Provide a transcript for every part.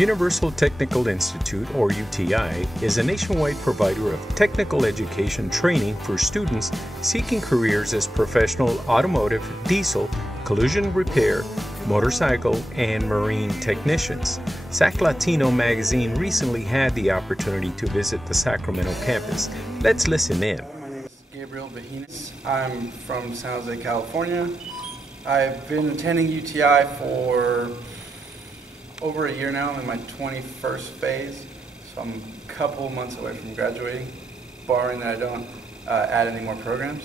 Universal Technical Institute, or UTI, is a nationwide provider of technical education training for students seeking careers as professional automotive, diesel, collision repair, motorcycle, and marine technicians. Sac Latino magazine recently had the opportunity to visit the Sacramento campus. Let's listen in. My name is Gabriel Bejinas. I'm from San Jose, California. I've been attending UTI for over a year now. I'm in my 21st phase, so I'm a couple months away from graduating, barring that I don't add any more programs.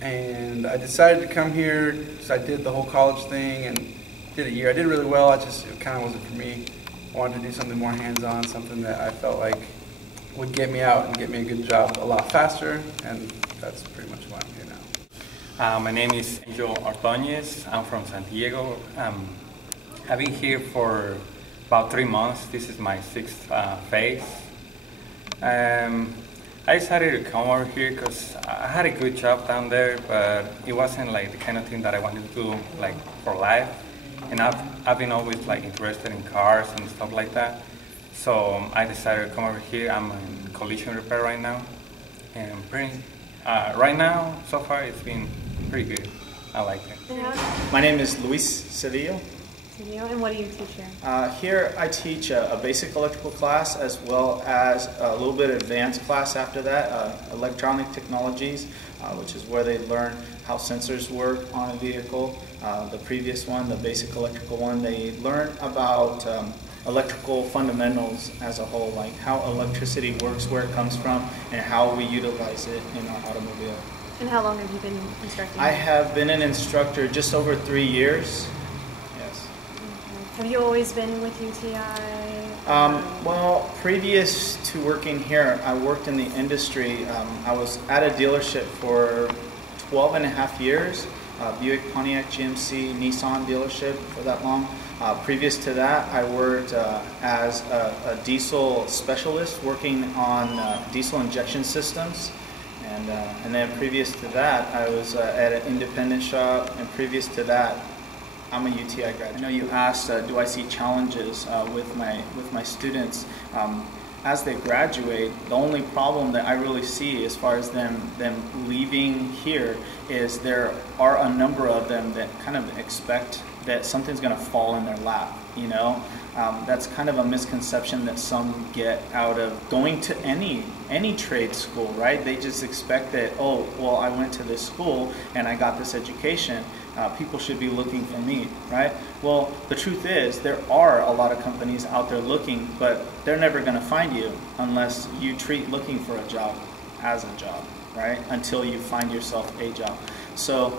And I decided to come here, so I did the whole college thing and did a year. I did really well, it kind of wasn't for me. I wanted to do something more hands-on, something that I felt like would get me out and get me a good job a lot faster, and that's pretty much why I'm here now. My name is Angel Ordóñez. I'm from San Diego. I've been here for about 3 months. This is my 6th phase. I decided to come over here because I had a good job down there, but it wasn't like the kind of thing that I wanted to do like for life. And I've been always like interested in cars and stuff like that. So I decided to come over here. I'm in collision repair right now, and right now so far it's been pretty good. I like it. My name is Luis Cedillo. And what do you teach here? Here I teach a basic electrical class as well as a little bit of advanced class after that, electronic technologies, which is where they learn how sensors work on a vehicle. The previous one, the basic electrical one, they learn about electrical fundamentals as a whole, like how electricity works, where it comes from, and how we utilize it in our automobile. And how long have you been instructing? I have been an instructor just over 3 years. Have you always been with UTI? Well, previous to working here, I worked in the industry. I was at a dealership for 12 and a half years, Buick, Pontiac, GMC, Nissan dealership for that long. Previous to that, I worked as a diesel specialist working on diesel injection systems. And then previous to that, I was at an independent shop, and previous to that, I'm a UTI graduate. I know you asked, do I see challenges with my students as they graduate? The only problem that I really see as far as them leaving here is there are a number of them that kind of expect that something's going to fall in their lap. You know, that's kind of a misconception that some get out of going to any trade school, right? They just expect that, oh, well, I went to this school and I got this education. People should be looking for me, right? Well, the truth is there are a lot of companies out there looking, but they're never going to find you unless you treat looking for a job as a job, right? Until you find yourself a job. So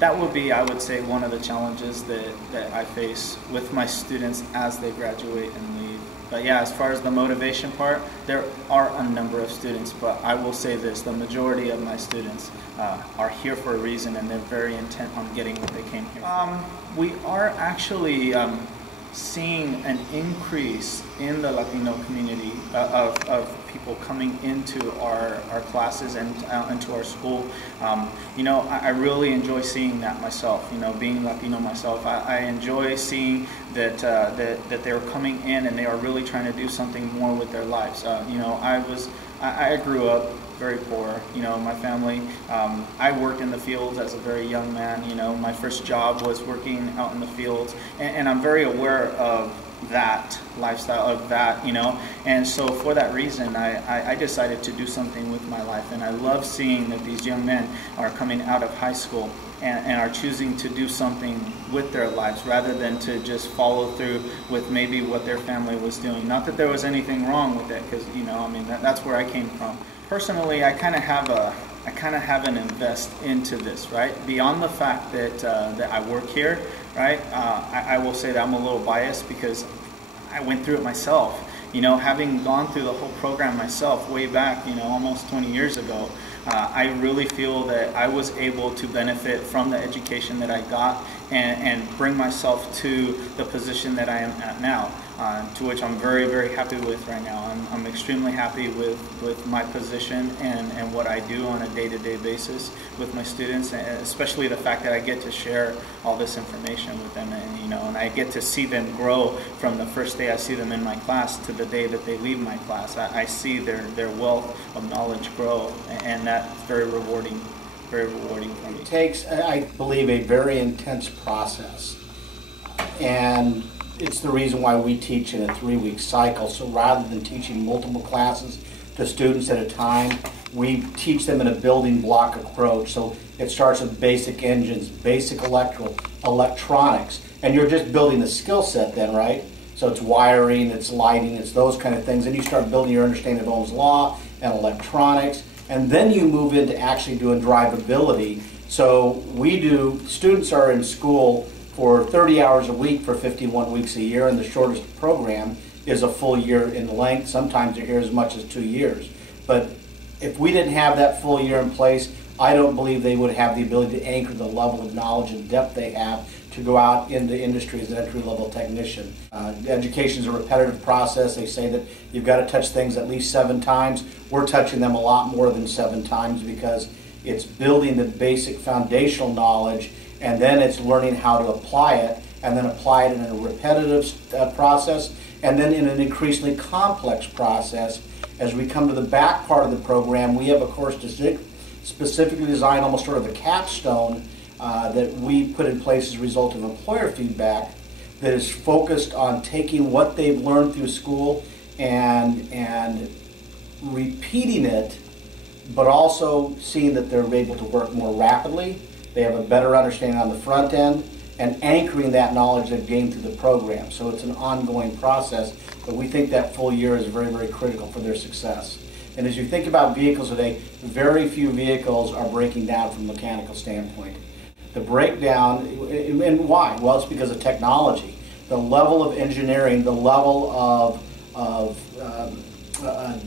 that would be, I would say, one of the challenges that I face with my students as they graduate and leave. But yeah, as far as the motivation part, there are a number of students, but I will say this, the majority of my students are here for a reason, and they're very intent on getting what they came here for. We are actually seeing an increase in the Latino community of people coming into our classes and into our school. You know, I really enjoy seeing that myself. You know, being Latino myself, I enjoy seeing that they're coming in and they are really trying to do something more with their lives. You know, I grew up very poor, you know, my family. I worked in the fields as a very young man, you know, my first job was working out in the fields, and I'm very aware of that lifestyle, of that, you know, and so for that reason I decided to do something with my life, and I love seeing that these young men are coming out of high school and are choosing to do something with their lives rather than to just follow through with maybe what their family was doing. Not that there was anything wrong with it, because, you know, I mean, that's where I came from. Personally, I kind of have an invest into this, right? Beyond the fact that I work here, right? I will say that I'm a little biased because I went through it myself. You know, having gone through the whole program myself way back, you know, almost 20 years ago, I really feel that I was able to benefit from the education that I got and bring myself to the position that I am at now. to which I'm very, very happy with right now. I'm extremely happy with my position and what I do on a day-to-day basis with my students, and especially the fact that I get to share all this information with them, and I get to see them grow from the first day I see them in my class to the day that they leave my class. I see their wealth of knowledge grow, and that's very rewarding for me. It takes, I believe, a very intense process, and it's the reason why we teach in a 3-week cycle. So rather than teaching multiple classes to students at a time, we teach them in a building block approach. So it starts with basic engines, basic electronics, and you're just building the skill set then, right? So it's wiring, it's lighting, it's those kind of things. And you start building your understanding of Ohm's law and electronics, and then you move into actually doing drivability. So students are in school for 30 hours a week for 51 weeks a year, and the shortest program is a full year in length. Sometimes they're here as much as 2 years. But if we didn't have that full year in place, I don't believe they would have the ability to anchor the level of knowledge and depth they have to go out into industry as an entry-level technician. Education is a repetitive process. They say that you've got to touch things at least 7 times. We're touching them a lot more than 7 times because it's building the basic foundational knowledge, and then it's learning how to apply it, and then apply it in a repetitive process, and then in an increasingly complex process. As we come to the back part of the program, we have a course specifically designed, almost sort of a capstone, that we put in place as a result of employer feedback that is focused on taking what they've learned through school and repeating it, but also seeing that they're able to work more rapidly. They have a better understanding on the front end, and anchoring that knowledge they've gained through the program. So it's an ongoing process, but we think that full year is very, very critical for their success. And as you think about vehicles today, very few vehicles are breaking down from a mechanical standpoint. The breakdown, and why? Well, it's because of technology. The level of engineering, the level of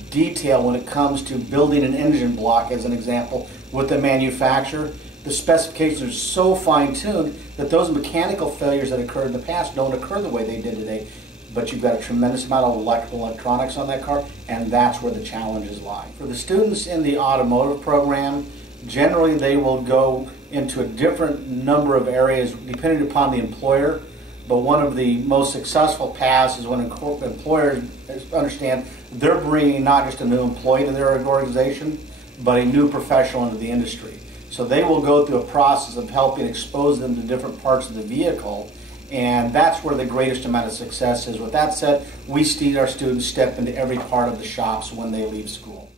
detail when it comes to building an engine block, as an example, with the manufacturer, the specifications are so fine-tuned that those mechanical failures that occurred in the past don't occur the way they did today. But you've got a tremendous amount of electrical electronics on that car, and that's where the challenges lie. For the students in the automotive program, generally they will go into a different number of areas depending upon the employer. But one of the most successful paths is when employers understand they're bringing not just a new employee to their organization, but a new professional into the industry. So they will go through a process of helping expose them to different parts of the vehicle, and that's where the greatest amount of success is. With that said, we see our students step into every part of the shops when they leave school.